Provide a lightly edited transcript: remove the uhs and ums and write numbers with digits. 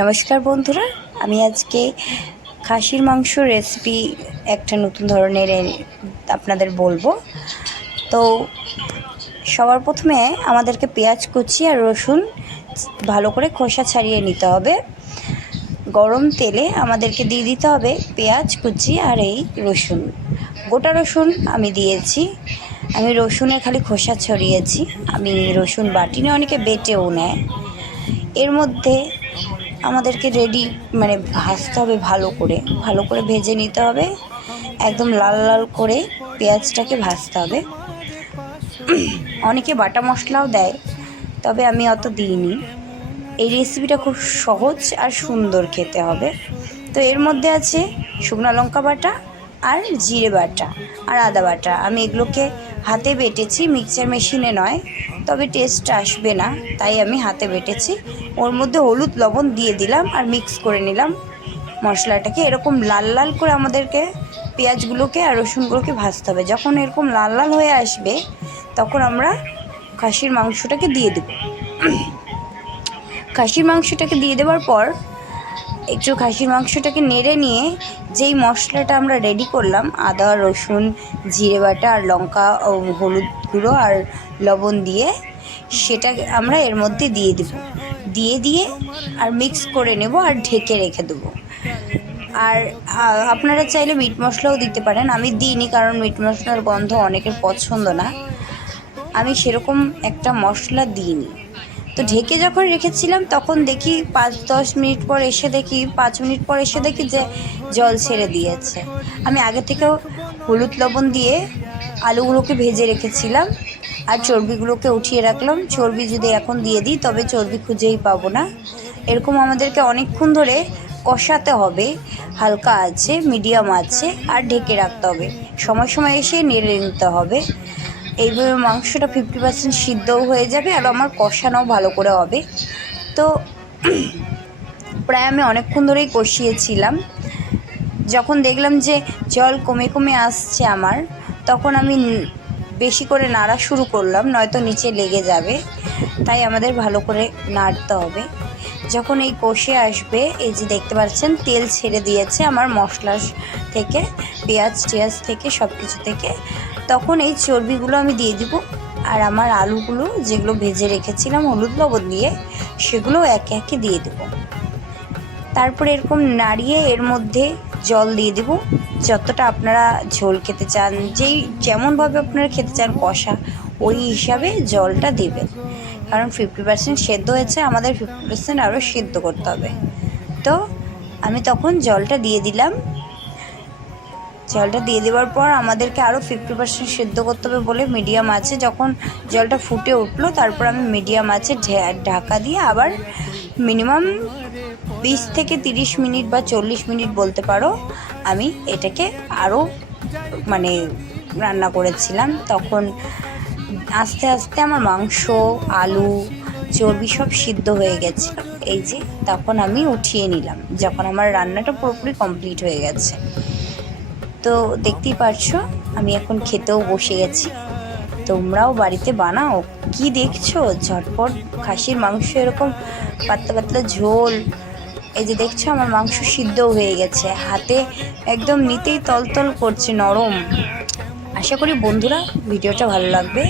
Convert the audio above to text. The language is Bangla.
নমস্কার বন্ধুরা, আমি আজকে খাসির মাংস রেসিপি একটা নতুন ধরনের আপনাদের বলবো। তো সবার প্রথমে আমাদেরকে পেঁয়াজ কুচি আর রসুন ভালো করে খোসা ছাড়িয়ে নিতে হবে। গরম তেলে আমাদেরকে দিয়ে দিতে হবে পেঁয়াজ কুচি আর এই রসুন। গোটা রসুন আমি দিয়েছি, আমি রসুনের খালি খোসা ছড়িয়েছি, আমি রসুন বাটিনি, অনেকে বেটেও নেয়। এর মধ্যে আমাদেরকে ভাজতে হবে, ভালো করে ভেজে নিতে হবে, একদম লাল লাল করে পেঁয়াজটাকে ভাজতে হবে। অনেকে বাটা মশলাও দেয়, তবে আমি অত দিইনি। এই রেসিপিটা খুব সহজ আর সুন্দর খেতে হবে। তো এর মধ্যে আছে শুকনো লঙ্কা বাটা আর জিরে বাটা আর আদা বাটা। আমি এগুলোকে হাতে বেটেছি, মিক্সচার মেশিনে নয়, তবে টেস্ট আসবে না, তাই আমি হাতে বেটেছি। ওর মধ্যে হলুদ লবণ দিয়ে দিলাম আর মিক্স করে নিলাম মশলাটাকে। এরকম লাল লাল করে আমাদেরকে পেঁয়াজগুলোকে আর রসুনগুলোকে ভাজতে হবে। যখন এরকম লাল লাল হয়ে আসবে তখন আমরা খাসির মাংসটাকে দিয়ে দেব। খাসির মাংসটাকে দিয়ে দেওয়ার পর একটু খাসির মাংসটাকে নেড়ে নিয়ে যেই মশলাটা আমরা রেডি করলাম, আদা রসুন জিরে বাটা আর লঙ্কা ও হলুদ গুঁড়ো আর লবণ দিয়ে, সেটা আমরা এর মধ্যে দিয়ে দেব। দিয়ে আর মিক্স করে নেব আর ঢেকে রেখে দেবো। আর আপনারা চাইলে মিট মশলাও দিতে পারেন, আমি দিইনি কারণ মিট মশলার গন্ধ অনেকের পছন্দ না। আমি সেরকম একটা মশলা দিইনি। তো ঢেকে যখন রেখেছিলাম তখন দেখি 5-10 মিনিট পর এসে দেখি 5 মিনিট পর এসে দেখি যে জল ছেড়ে দিয়েছে। আমি আগে থেকেও হলুদ লবণ দিয়ে আলুগুলোকে ভেজে রেখেছিলাম আর চর্বিগুলোকে উঠিয়ে রাখলাম। চর্বি যদি এখন দিয়ে দিই তবে চর্বি খুঁজেই পাবো না। এরকম আমাদেরকে অনেকক্ষণ ধরে কষাতে হবে, হালকা আছে মিডিয়াম আছে, আর ঢেকে রাখতে হবে। সময় সময় এসে নেড়ে নিতে হবে। এইভাবে মাংসটা 50% সিদ্ধও হয়ে যাবে আর আমার কষানোও ভালো করে হবে। তো প্রায় আমি অনেকক্ষণ ধরেই কষিয়েছিলাম। যখন দেখলাম যে জল কমে কমে আসছে আমার, তখন আমি বেশি করে নাড়া শুরু করলাম, নয়তো নিচে লেগে যাবে, তাই আমাদের ভালো করে নাড়তে হবে। যখন এই কষে আসবে, এই যে দেখতে পাচ্ছেন তেল ছেড়ে দিয়েছে আমার মশলা থেকে, পেঁয়াজ টিয়াজ থেকে, সব কিছু থেকে, তখন এই চর্বিগুলো আমি দিয়ে দিব। আর আমার আলুগুলো যেগুলো ভেজে রেখেছিলাম হলুদ লবণ দিয়ে, সেগুলো একে একে দিয়ে দেব। তারপরে এরকম নাড়িয়ে এর মধ্যে জল দিয়ে দেব, যতটা আপনারা ঝোল খেতে চান, যেমনভাবে আপনারা খেতে চান কষা, ওই হিসাবে জলটা দেবেন। কারণ 50% সেদ্ধ হয়েছে, আমাদের 50% আরও সেদ্ধ করতে হবে। তো আমি তখন জলটা দিয়ে দিলাম। জলটা দিয়ে দেওয়ার পর আমাদেরকে আরও 50% সেদ্ধ করতে হবে বলে মিডিয়াম আছে, যখন জলটা ফুটে উঠলো তারপর আমি মিডিয়াম আছে ঢাকা দিয়ে আবার মিনিমাম 20 থেকে 30 মিনিট বা 40 মিনিট বলতে পারো, আমি এটাকে আরও রান্না করেছিলাম। তখন আস্তে আস্তে আমার মাংস, আলু, চর্বি সব সিদ্ধ হয়ে গেছে। এই যে তখন আমি উঠিয়ে নিলাম, যখন আমার রান্নাটা পুরোপুরি কমপ্লিট হয়ে গেছে। তো দেখতেই পারছো আমি এখন খেতেও বসে গেছি। তোমরাও বাড়িতে বানাও। কি দেখছো, ঝটপট খাসির মাংস, এরকম পাতলা পাতলা ঝোল। এই যে দেখছো আমার মাংস সিদ্ধও হয়ে গেছে, হাতে একদম নিতেই তলতল করছে, নরম। আশা করি বন্ধুরা ভিডিওটা ভালো লাগবে।